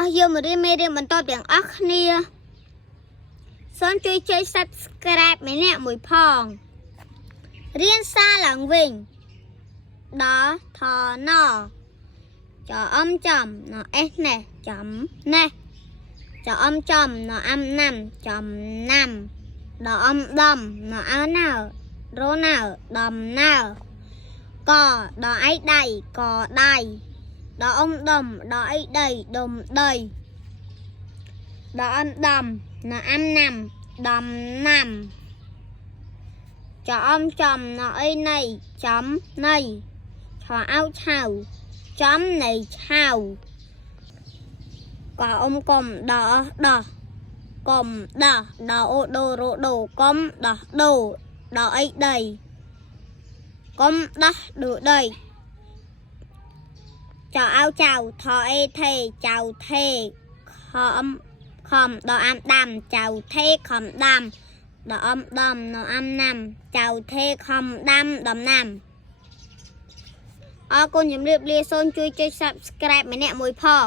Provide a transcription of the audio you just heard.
តោះយើងមករៀនមេរៀនបន្តទាំងអស់គ្នាសូមជួយចុច Subscribe ម្នាក់មួយផងរៀនសារឡើងវិញដថណចអំចំណអេសណេះចំណេះចអំចំណអំណាំចំណាំដអំដំណអើណៅរណៅដំណៅកដអៃដៃកដៃដអមដំដអៃដៃដុំដីដអំដំណអំណាំដំណាំចអំចំណអីណៃចំណៃឆអៅឆៅចំណៃឆៅកអមកំដដោះកំដោះដអូដូរ៉ូដូកំដោះដូដអីដីកំដោះដូដីចៅអៅចៅថអេថេចៅថេខំដអាំដាំចៅថេខំដាំដអំដំណអំណាំចៅថេខំដាំដំណាំអរគុណជំរាបលាសូមជួយចុច Subscribe ម្នាក់មួយផង